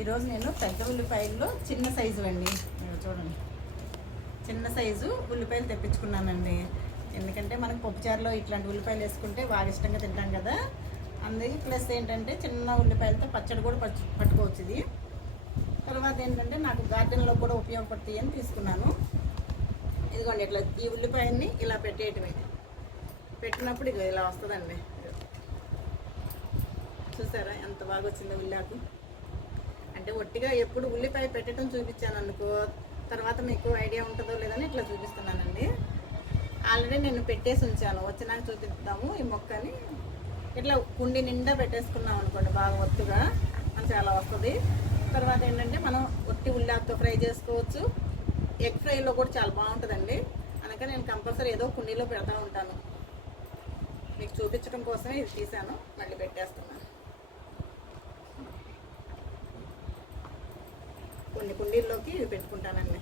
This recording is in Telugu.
ఈరోజు నేను పెద్ద ఉల్లిపాయల్లో చిన్న సైజు అండి, చూడండి చిన్న సైజు ఉల్లిపాయలు తెప్పించుకున్నానండి. ఎందుకంటే మనకు పప్పుచారులో ఇట్లాంటి ఉల్లిపాయలు వేసుకుంటే బాగా ఇష్టంగా తింటాం కదా, అందుకే ప్లస్ ఏంటంటే చిన్న ఉల్లిపాయలతో పచ్చడి కూడా పట్టుకోవచ్చు. ఇది తర్వాత ఏంటంటే నాకు గార్డెన్లో కూడా ఉపయోగపడతాయి అని తీసుకున్నాను. ఇదిగోండి ఇట్లా ఈ ఉల్లిపాయల్ని ఇలా పెట్టేయటమే, పెట్టినప్పుడు ఇక ఇలా వస్తుందండి. చూసారా ఎంత బాగా వచ్చిందో ఉల్లాకు. అంటే ఒట్టిగా ఎప్పుడు ఉల్లిపాయ పెట్టడం చూపించాను అనుకో, తర్వాత మీకు ఐడియా ఉంటుందో లేదని ఇట్లా చూపిస్తున్నానండి. ఆల్రెడీ నేను పెట్టేసి ఉంచాను, వచ్చినాక చూపిద్దాము ఈ మొక్కని. ఇట్లా కుండి నిండా పెట్టేసుకున్నాం అనుకోండి, బాగా ఒత్తుగా మనకి చాలా వస్తుంది. తర్వాత ఏంటంటే మనం ఒట్టి ఉల్లాకుతో ఫ్రై చేసుకోవచ్చు, ఎగ్ ఫ్రైలో కూడా చాలా బాగుంటుందండి. అందుకని నేను కంపల్సరీ ఏదో కుండీలో పెడతా ఉంటాను. మీకు చూపించడం కోసమే ఇది తీసాను, మళ్ళీ పెట్టేస్తున్నాను. కొన్ని కుండీల్లోకి పెట్టుకుంటానండి.